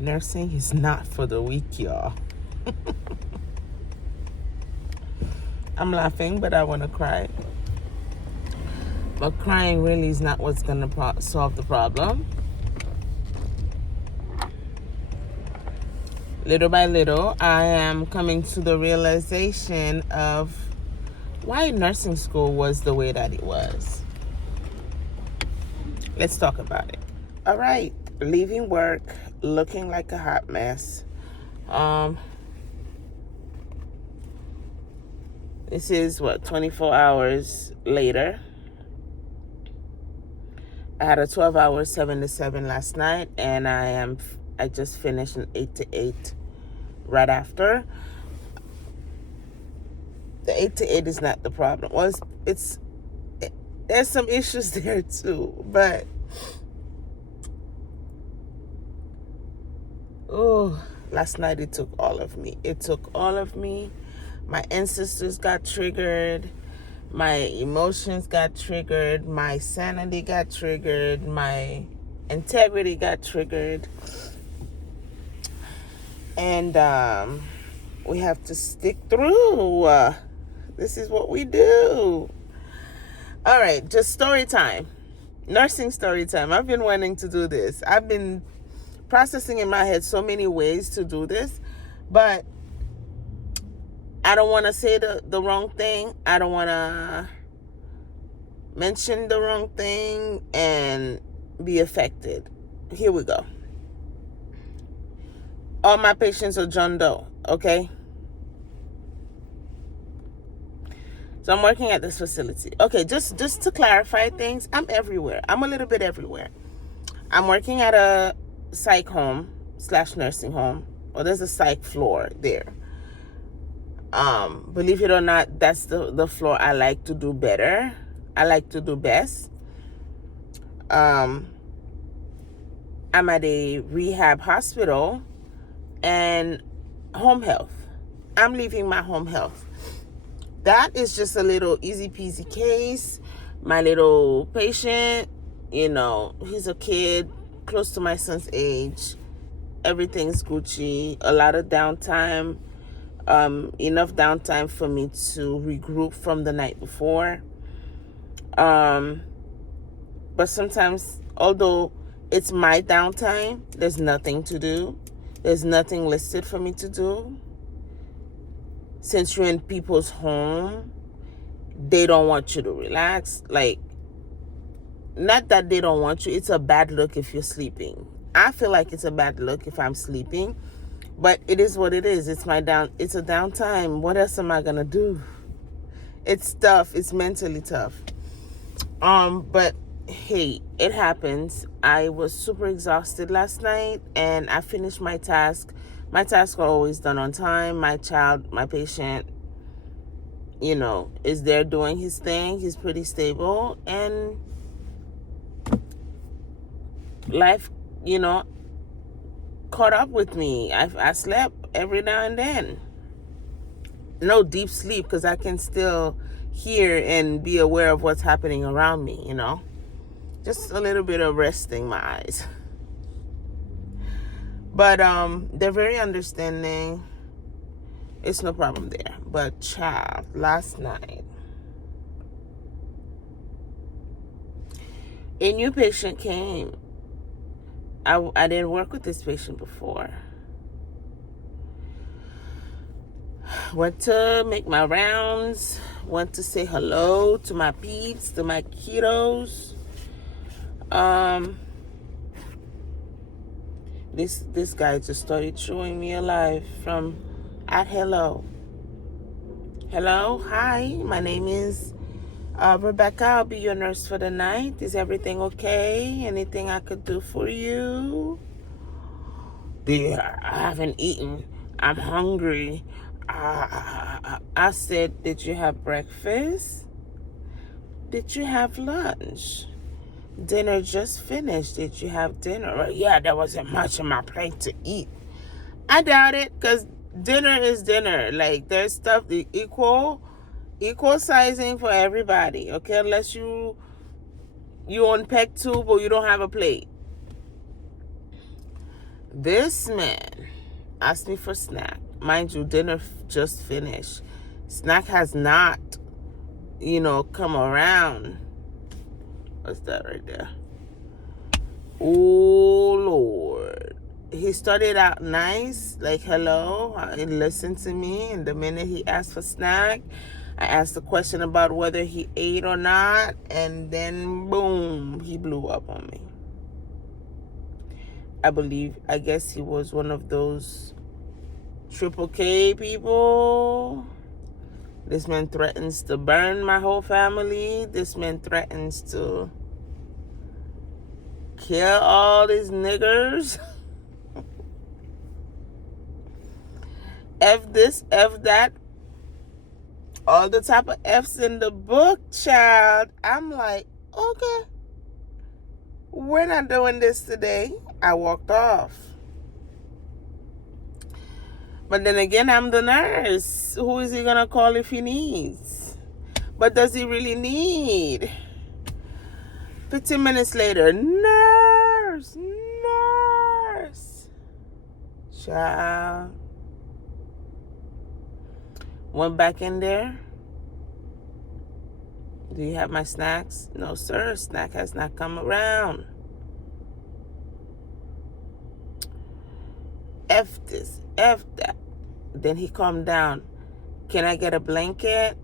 Nursing is not for the weak, y'all. I'm laughing, but I want to cry. But crying really is not what's going to solve the problem. Little by little, I am coming to the realization of why nursing school was the way that it was. Let's talk about it. All right, leaving work, looking like a hot mess. This is 24 hours later. I had a 12-hour 7 to 7 last night, and I just finished an 8 to 8 right after. The 8 to 8 is not the problem. Well, there's some issues there too, but last night it took all of me. My ancestors got triggered. My emotions got triggered. My sanity got triggered. My integrity got triggered. And we have to stick through. This is what we do. All right, just story time. Nursing story time. I've been wanting to do this. I've been processing in my head so many ways to do this, but I don't want to say the wrong thing. I don't want to mention the wrong thing and be affected. Here we go. All my patients are John Doe, okay? So I'm working at this facility. Okay, just to clarify things, I'm everywhere. I'm a little bit everywhere. I'm working at a psych home / nursing home. Well, there's a psych floor there. Believe it or not, that's the floor I like to do better. I like to do best. I'm at a rehab hospital and home health. I'm leaving my home health. That is just a little easy peasy case. My little patient, he's a kid close to my son's age. Everything's Gucci. A lot of downtime. Enough downtime for me to regroup from the night before. But sometimes, although it's my downtime, there's nothing to do. There's nothing listed for me to do. Since you're in people's home, they don't want you to relax. Like, not that they don't want you. It's a bad look if you're sleeping. I feel like it's a bad look if I'm sleeping. But it is what it is. It's a downtime. What else am I gonna do? It's tough. It's mentally tough. But hey, it happens. I was super exhausted last night and I finished my task. My tasks are always done on time. My patient, is there doing his thing. He's pretty stable, and life, caught up with me. I slept every now and then. No deep sleep, because I can still hear and be aware of what's happening around me, Just a little bit of resting my eyes. But they're very understanding. It's no problem there. But child, last night, a new patient came. I didn't work with this patient before. Went to make my rounds. Went to say hello to my peeps, to my kiddos. This guy just started showing me a live from at hello. Hello, hi, my name is Rebecca. I'll be your nurse for the night. Is everything okay? Anything I could do for you? Dear, I haven't eaten. I'm hungry. I said, did you have breakfast? Did you have lunch? Dinner just finished. Did you have dinner? Yeah, there wasn't much on my plate to eat. I doubt it, because dinner is dinner. Like, there's stuff equal sizing for everybody, okay? Unless you on peg tube or you don't have a plate. This man asked me for snack. Mind you, dinner just finished. Snack has not, come around. What's that right there? Oh, Lord. He started out nice, like, hello, and listened to me. And the minute he asked for snack, I asked the question about whether he ate or not. And then, boom, he blew up on me. I guess he was one of those Triple K people. This man threatens to burn my whole family. This man threatens to kill all these niggers. F this, F that. All the type of F's in the book, child. I'm like, okay, we're not doing this today. I walked off. But then again, I'm the nurse. Who is he going to call if he needs? But does he really need? 15 minutes later, nurse. Child. Went back in there. Do you have my snacks? No, sir. Snack has not come around. F this, F that. Then he calmed down. Can I get a blanket?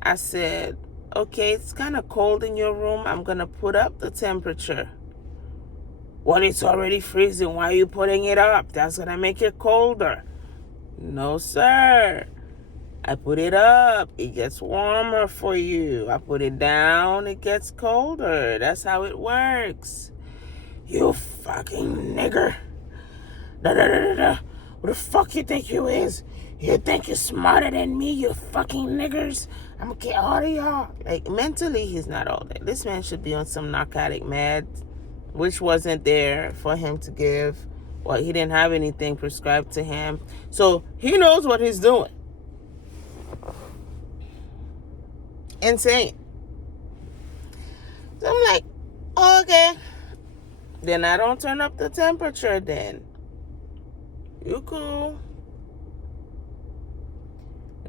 I said, okay, it's kind of cold in your room. I'm going to put up the temperature. Well, it's already freezing. Why are you putting it up? That's going to make it colder. No, sir. I put it up. It gets warmer for you. I put it down. It gets colder. That's how it works. You fucking nigger. Who the fuck you think you is? You think you're smarter than me, you fucking niggers? I'm gonna get all of y'all. Like, mentally, he's not all that. This man should be on some narcotic meds, which wasn't there for him to give. Well, he didn't have anything prescribed to him. So, he knows what he's doing. Insane. So, I'm like, okay. Then I don't turn up the temperature then. You cool.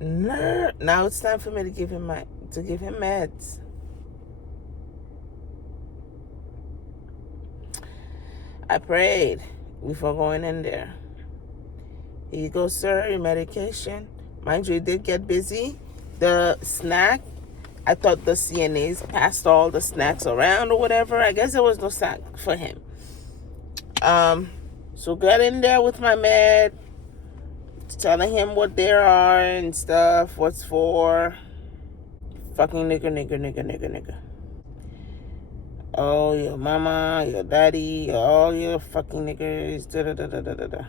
Now it's time for me to give him meds. I prayed before going in there. Here you go, sir, your medication. Mind you, it did get busy. The snack, I thought the CNAs passed all the snacks around or whatever. I guess there was no snack for him. So got in there with my med, telling him what there are and stuff, what's for. Fucking nigger. Oh, your mama, your daddy, all your fucking niggers, da.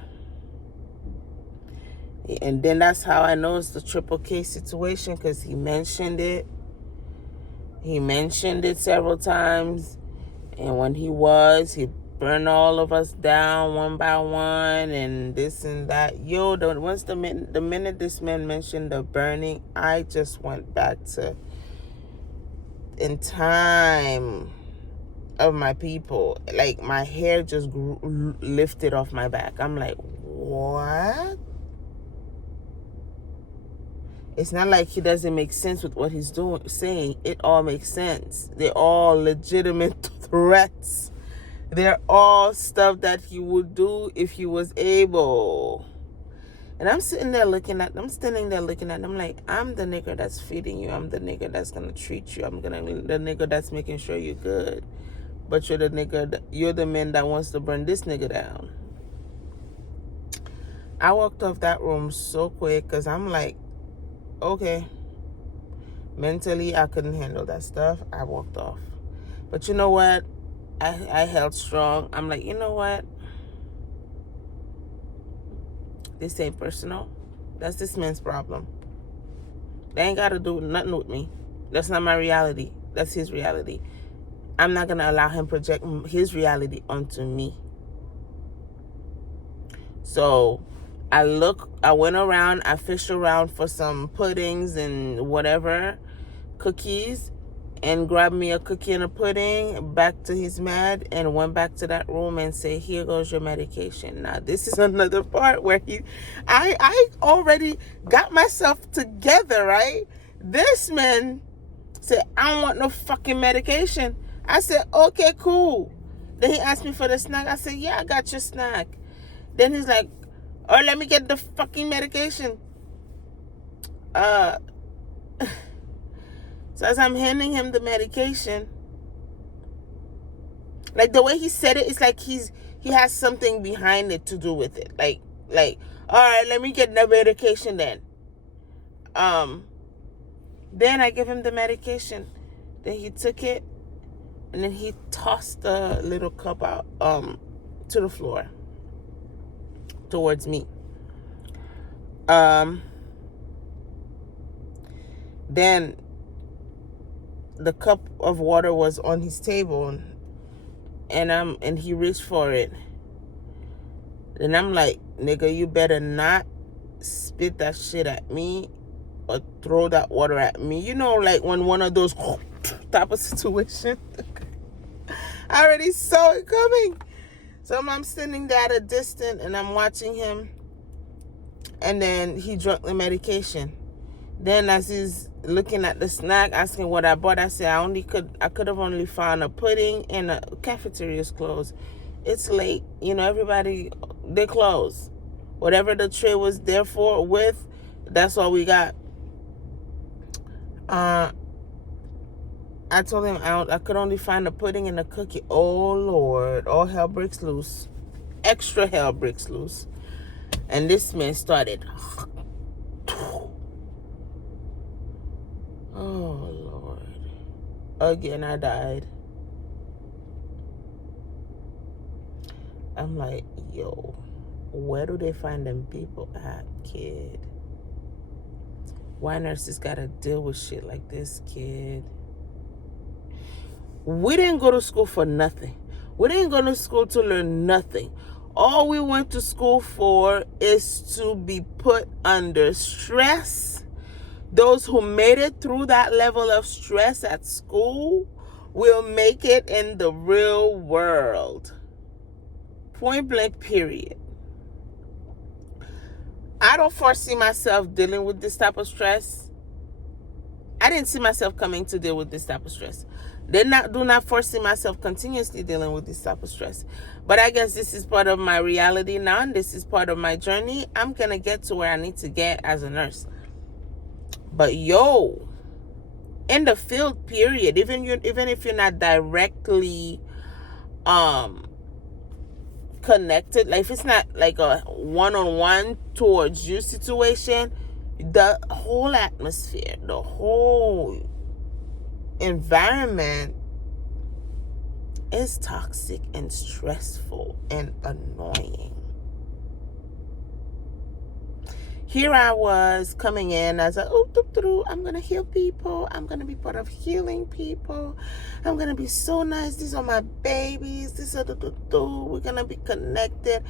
And then that's how I know it's the Triple K situation, because he mentioned it. He mentioned it several times. And when he burned all of us down one by one and this and that. Yo, the minute this man mentioned the burning, I just went back to in time of my people. Like, my hair just lifted off my back. I'm like, what? It's not like he doesn't make sense with what he's saying. It all makes sense. They're all legitimate threats. They're all stuff that he would do if he was able. And I'm standing there looking at them, I'm like, I'm the nigger that's feeding you. I'm the nigger that's going to treat you. I'm the nigger that's making sure you're good. But you're the man that wants to burn this nigga down. I walked off that room so quick because I'm like, okay. Mentally, I couldn't handle that stuff. I walked off. But you know what? I held strong. I'm like, you know what? This ain't personal. That's this man's problem. They ain't got to do nothing with me. That's not my reality. That's his reality. I'm not going to allow him project his reality onto me. So I went around, I fished around for some puddings and whatever, cookies. and grabbed me a cookie and a pudding back to his med and went back to that room and said, here goes your medication. Now this is another part where I already got myself together, right? This man said, I don't want no fucking medication. I said, okay, cool. Then he asked me for the snack. I said, yeah, I got your snack. Then he's like, oh, let me get the fucking medication. So as I'm handing him the medication, like the way he said it, it's like he has something behind it to do with it. Like, all right, let me get the medication then. Then I give him the medication. Then he took it, and then he tossed the little cup out to the floor towards me. Then the cup of water was on his table, and he reached for it. Then I'm like, nigga, you better not spit that shit at me or throw that water at me. You know, like when one of those type of situation. I already saw it coming. So I'm standing there at a distance and I'm watching him. And then he drank the medication. Then as he's looking at the snack, asking what I bought, I said I could have only found a pudding and a cafeteria's closed. It's late. You know, everybody, they close. Whatever the tray was there for with, that's all we got. I told him I could only find a pudding and a cookie. Oh, Lord. All hell breaks loose. Extra hell breaks loose. And this man started. Oh, Lord. Again, I died. I'm like, yo, where do they find them people at, kid? Why nurses gotta deal with shit like this, kid? We didn't go to school for nothing. We didn't go to school to learn nothing. All we went to school for is to be put under stress. Those who made it through that level of stress at school will make it in the real world. Point blank, period. I don't foresee myself dealing with this type of stress. I didn't see myself coming to deal with this type of stress. Do not foresee myself continuously dealing with this type of stress. But I guess this is part of my reality now, and this is part of my journey. I'm going to get to where I need to get as a nurse. But yo, in the field, period, even if you're not directly connected, like if it's not like a one-on-one towards you situation, the whole atmosphere, the whole environment is toxic and stressful and annoying. Here I was coming in as I'm going to heal people. I'm going to be part of healing people. I'm going to be so nice. These are my babies. We're going to be connected.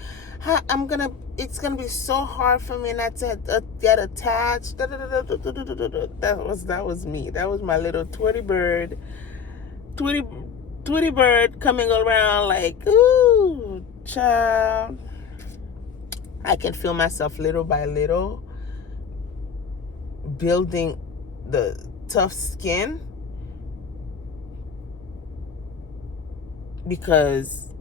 It's going to be so hard for me not to get attached. That was me. That was my little Tweety bird coming around like, ooh, child. I can feel myself little by little building the tough skin, because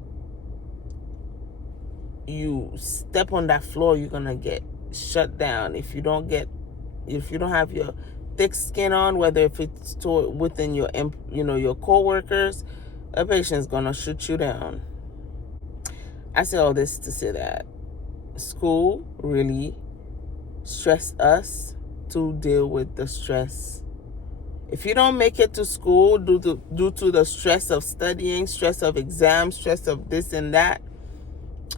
you step on that floor, you're gonna get shut down. If you don't have your thick skin on, whether if it's within your coworkers, a patient's gonna shoot you down. I say all this to say that school really stressed us to deal with the stress. If you don't make it to school due to the stress of studying, stress of exams, stress of this and that,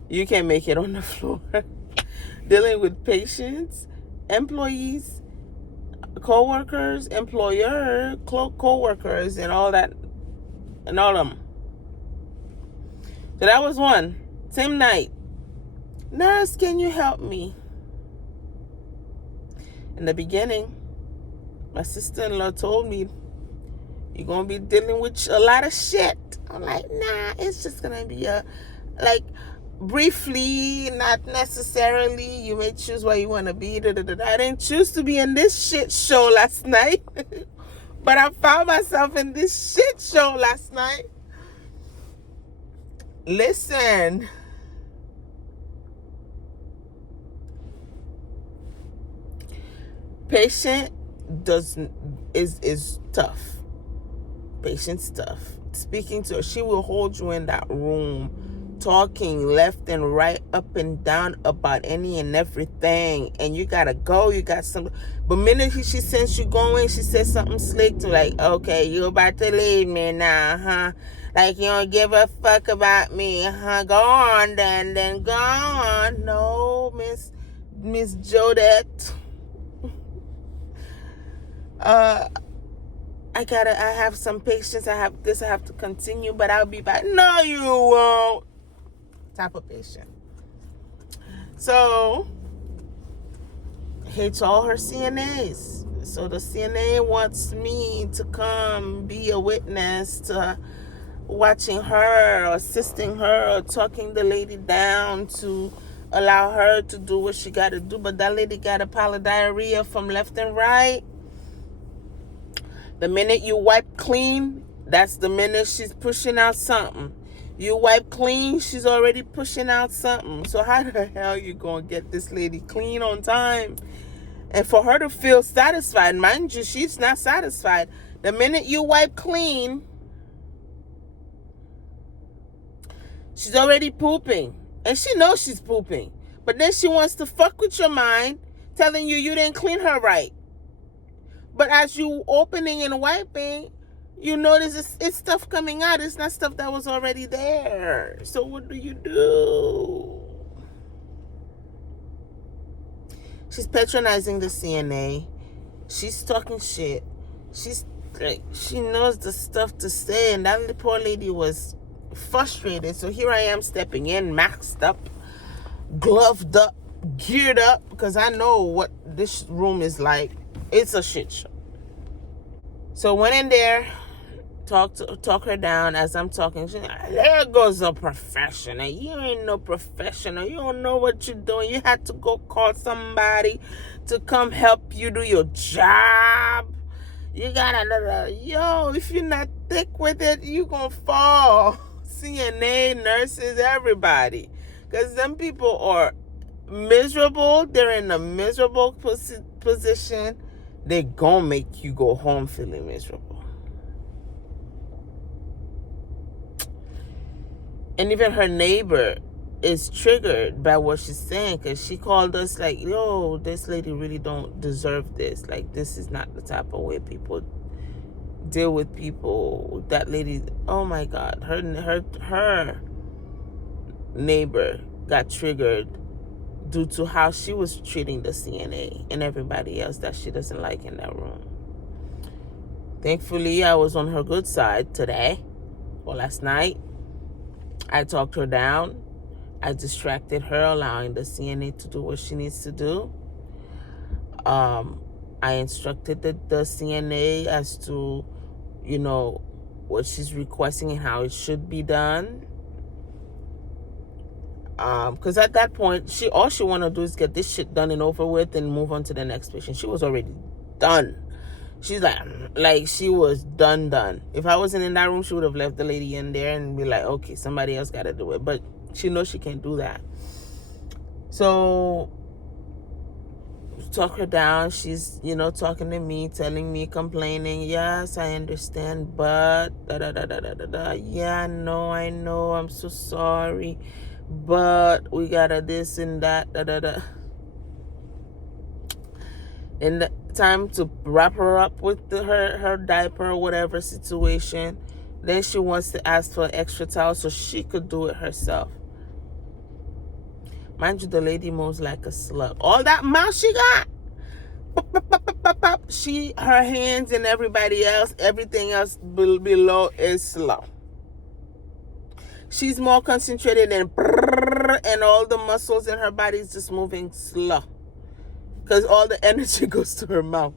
you can make it on the floor. Dealing with patients, employees, co-workers, employer, co-workers, and all that, and all of them. So that was one. Same night. Nurse, can you help me? In the beginning, my sister-in-law told me, You're going to be dealing with a lot of shit. I'm like, nah, it's just going to be like, briefly, not necessarily. You may choose where you want to be. I didn't choose to be in this shit show last night. But I found myself in this shit show last night. Listen. Patient is tough. Patient's tough. Speaking to her, she will hold you in that room, talking left and right, up and down about any and everything. And you gotta go. You got some. But minute she sends you going, she says something slick to like, okay, you about to leave me now, huh? Like you don't give a fuck about me, huh? Go on, then go on. No, Miss Jodette. I have some patience. I have to continue, but I'll be back. No, you won't. Type of patient. So, hates all her CNAs. So the CNA wants me to come be a witness to watching her, or assisting her, or talking the lady down to allow her to do what she got to do. But that lady got a pile of diarrhea from left and right. The minute you wipe clean, that's the minute she's pushing out something. You wipe clean, she's already pushing out something. So how the hell you going to get this lady clean on time? And for her to feel satisfied, mind you, she's not satisfied. The minute you wipe clean, she's already pooping. And she knows she's pooping. But then she wants to fuck with your mind, telling you didn't clean her right. But as you opening and wiping, you notice it's stuff coming out. It's not stuff that was already there. So what do you do? She's patronizing the CNA. She's talking shit. She's like, she knows the stuff to say. And that poor lady was frustrated. So here I am stepping in, maxed up, gloved up, geared up, because I know what this room is like. It's a shit show. So went in there, talk her down. As I'm talking, she, there goes a professional. You ain't no professional. You don't know what you're doing. You had to go call somebody to come help you do your job. You gotta, if you're not thick with it, you gonna fall. CNA, nurses, everybody. Because them people are miserable. They're in a miserable position. They gonna make you go home feeling miserable. And even her neighbor is triggered by what she's saying, because she called us like, yo, this lady really don't deserve this. Like, this is not the type of way people deal with people. That lady, oh my God, her neighbor got triggered due to how she was treating the CNA and everybody else that she doesn't like in that room. Thankfully, I was on her good side today, or last night. I talked her down. I distracted her, allowing the CNA to do what she needs to do. I instructed the CNA as to, what she's requesting and how it should be done. Because at that point, all she want to do is get this shit done and over with and move on to the next patient. She was already done. She's like she was done. If I wasn't in that room, she would have left the lady in there and be like, okay, somebody else got to do it. But she knows she can't do that. So talk her down. She's, talking to me, telling me, complaining. Yes, I understand, but yeah, I know. I'm so sorry. But we gotta this and that, And the time to wrap her up with her diaper or whatever situation. Then she wants to ask for an extra towel so she could do it herself. Mind you, the lady moves like a slug. All that mouth she got, her hands and everybody else, everything else below is slow. She's more concentrated and all the muscles in her body is just moving slow. Because all the energy goes to her mouth.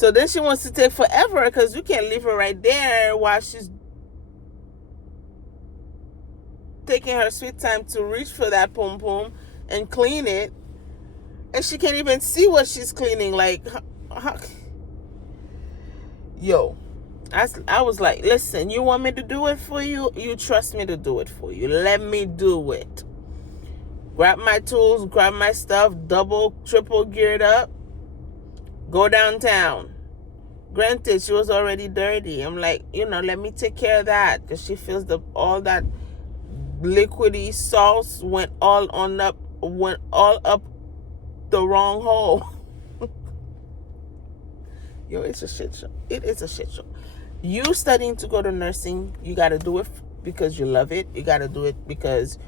So then she wants to take forever because you can't leave her right there while she's taking her sweet time to reach for that pom pom and clean it, and she can't even see what she's cleaning. Like, yo, I was like, listen, you want me to do it for you? You trust me to do it for you. Let me do it. Grab my tools, grab my stuff, double, triple geared up, go downtown. Granted, she was already dirty. I'm like, let me take care of that, because she feels all that liquidy sauce went all up the wrong hole. Yo, it's a shit show. It is a shit show. You studying to go to nursing, you got to do it because you love it. You got to do it because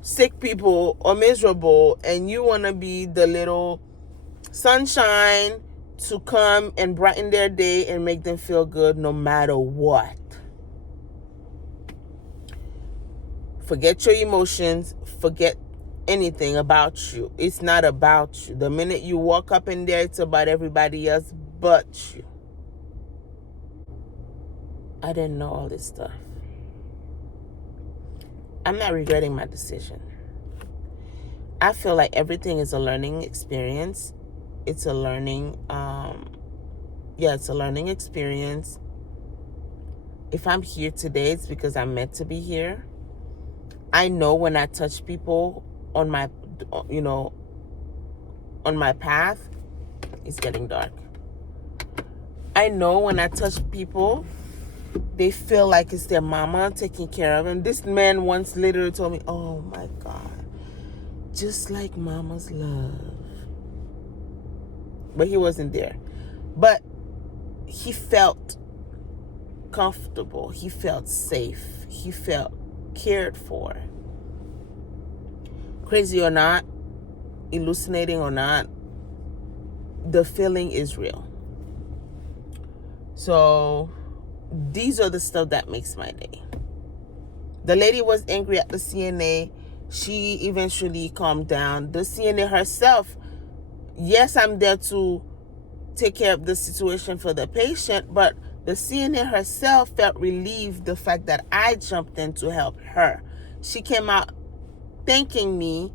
sick people are miserable, and you want to be the little sunshine to come and brighten their day and make them feel good no matter what. Forget your emotions. Forget anything about you. It's not about you. The minute you walk up in there, it's about everybody else but you. I didn't know all this stuff. I'm not regretting my decision. I feel like everything is a learning experience. It's a learning, it's a learning experience. If I'm here today, it's because I'm meant to be here. I know when I touch people on my path, it's getting dark. I know when I touch people, they feel like it's their mama taking care of them. This man once literally told me, oh my God, just like mama's love. But he wasn't there. But he felt comfortable. He felt safe. He felt cared for. Crazy or not, hallucinating or not, the feeling is real. So these are the stuff that makes my day. The lady was angry at the CNA. She eventually calmed down. The CNA herself, yes, I'm there to take care of the situation for the patient, but the CNA herself felt relieved the fact that I jumped in to help her. She came out thanking me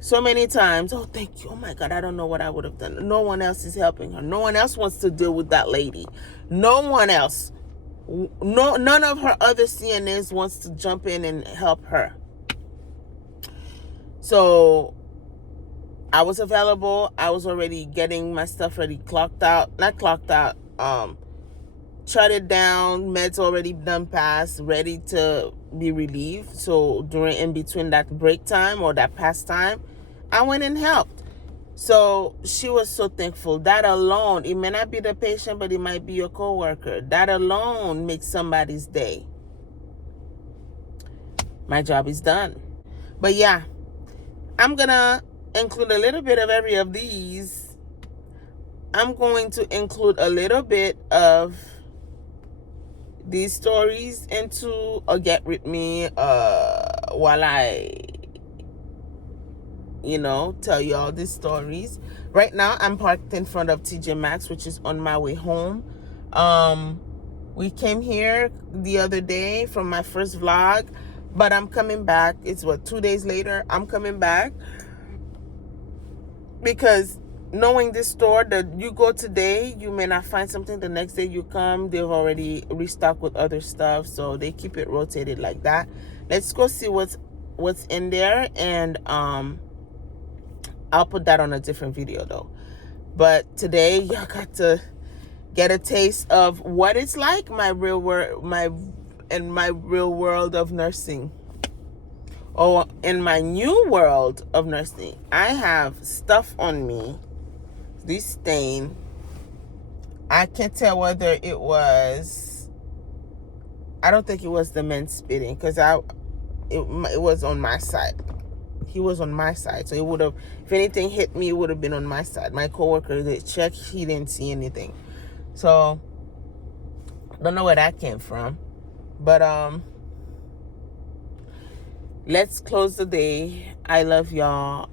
so many times. Oh, thank you. Oh my God, I don't know what I would have done. No one else is helping her. No one else wants to deal with that lady. No one else. None of her other CNAs wants to jump in and help her. So I was available. I was already getting my stuff ready, charted down, meds already done passed, ready to be relieved. So in between that break time or that pass time, I went and helped. So she was so thankful. That alone, it may not be the patient, but it might be your coworker. That alone makes somebody's day. My job is done. But yeah, I'm gonna include a little bit of every of these. I'm going to include a little bit of these stories into a Get With Me while I tell you all these stories. Right now I'm parked in front of TJ Maxx, which is on my way home. We came here the other day from my first vlog, but I'm coming back. It's 2 days later. I'm coming back because knowing this store that you go today, you may not find something. The next day you come, they've already restocked with other stuff, so they keep it rotated like that. Let's go see what's in there, and I'll put that on a different video though. But today y'all got to get a taste of what it's like, my real world of nursing. Oh, in my new world of nursing, I have stuff on me. This stain, I can't tell whether it was, I don't think it was the men spitting, because it was on my side. He was on my side, so it would have, if anything hit me, it would have been on my side. My coworker did check, he didn't see anything. So don't know where that came from. But let's close the day. I love y'all.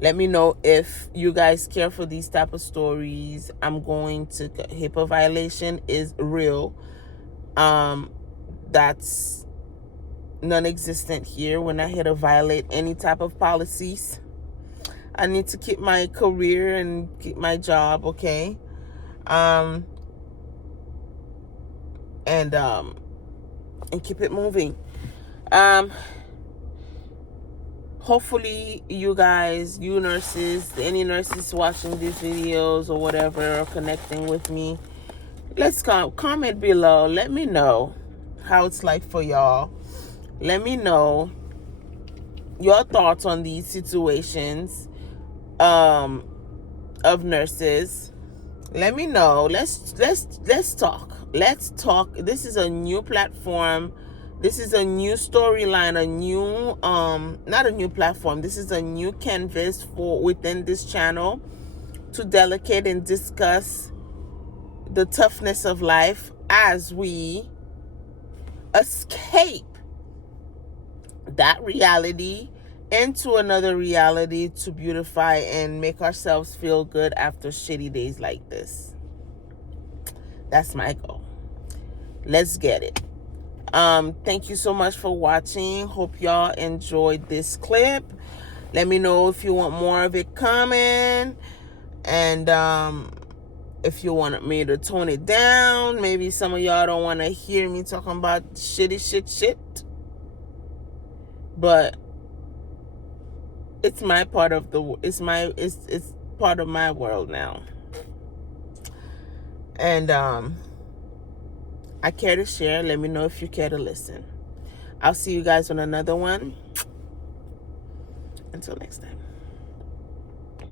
Let me know if you guys care for these type of stories. I'm going to HIPAA violation is real. That's non-existent here. We're not here to violate any type of policies. I need to keep my career and keep my job, okay? And keep it moving. Hopefully you guys, you nurses, any nurses watching these videos or whatever, or connecting with me, let's comment below. Let me know how it's like for y'all. Let me know your thoughts on these situations of nurses. Let me know. Let's talk. Let's talk. This is a new platform. This is a new storyline, a new not a new platform. This is a new canvas for within this channel to delicate and discuss the toughness of life as we escape that reality into another reality to beautify and make ourselves feel good after shitty days like this. That's my goal. Let's get it. Thank you so much for watching. Hope y'all enjoyed this clip. Let me know if you want more of it coming, and if you want me to tone it down. Maybe some of y'all don't want to hear me talking about shit, but it's my part of the it's part of my world now, and I care to share. Let me know if you care to listen. I'll see you guys on another one. Until next time.